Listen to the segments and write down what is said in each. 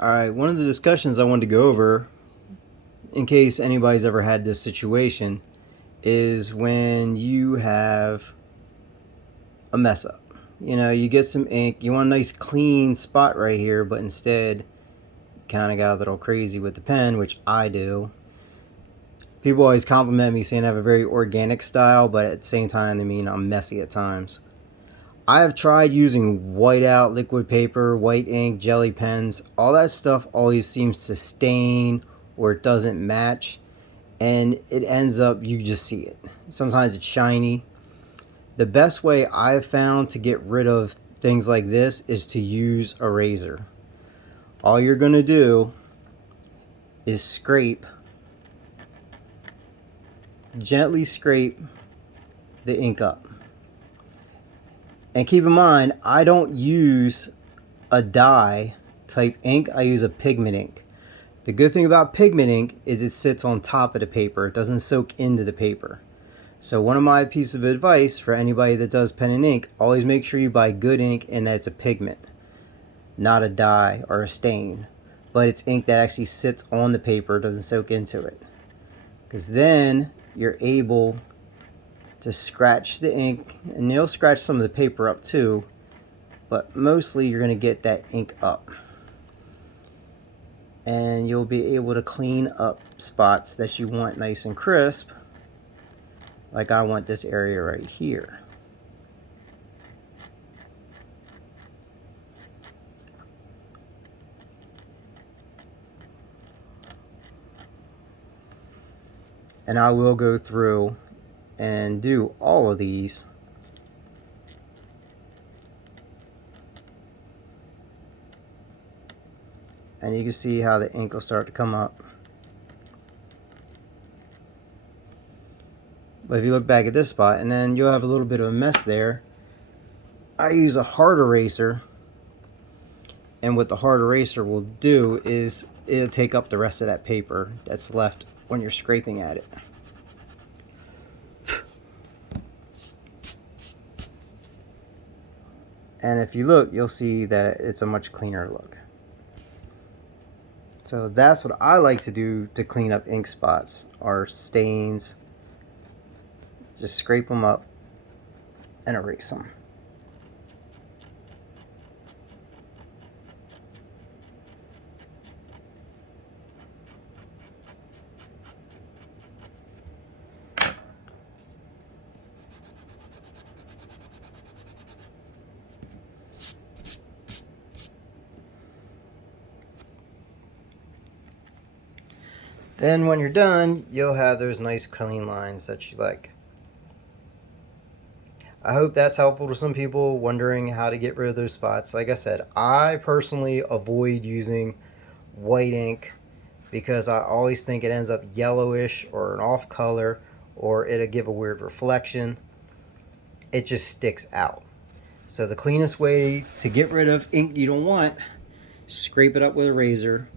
Alright, one of the discussions I wanted to go over, in case anybody's ever had this situation, is when you have a mess up. You know, you get some ink, you want a nice clean spot right here, but instead kind of got a little crazy with the pen, which I do. People always compliment me saying I have a very organic style, but at the same time they mean I'm messy at times. I have tried using whiteout liquid paper, white ink, jelly pens. All that stuff always seems to stain or it doesn't match, and it ends up you just see it. Sometimes it's shiny. The best way I've found to get rid of things like this is to use a razor. All you're going to do is gently scrape the ink up. And keep in mind, I don't use a dye type ink, I use a pigment ink. The good thing about pigment ink is it sits on top of the paper. It doesn't soak into the paper. So one of my pieces of advice for anybody that does pen and ink, always make sure you buy good ink and that it's a pigment, not a dye or a stain. But it's ink that actually sits on the paper, doesn't soak into it. Because then you're able to scratch the ink, and you'll scratch some of the paper up too, but mostly you're going to get that ink up. And you'll be able to clean up spots that you want nice and crisp, like I want this area right here. And I will go through and do all of these. And you can see how the ink will start to come up. But if you look back at this spot, and then you'll have a little bit of a mess there. I use a hard eraser, and what the hard eraser will do is it'll take up the rest of that paper that's left when you're scraping at it. And if you look, you'll see that it's a much cleaner look. So that's what I like to do to clean up ink spots or stains. Just scrape them up and erase them. Then when you're done, you'll have those nice clean lines that you like. I hope that's helpful to some people wondering how to get rid of those spots. Like I said, I personally avoid using white ink because I always think it ends up yellowish or an off color, or it'll give a weird reflection. It just sticks out. So the cleanest way to get rid of ink you don't want, scrape it up with a razor.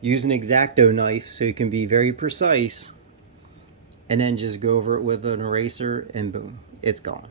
Use an X-Acto knife so you can be very precise, and then just go over it with an eraser and boom, it's gone.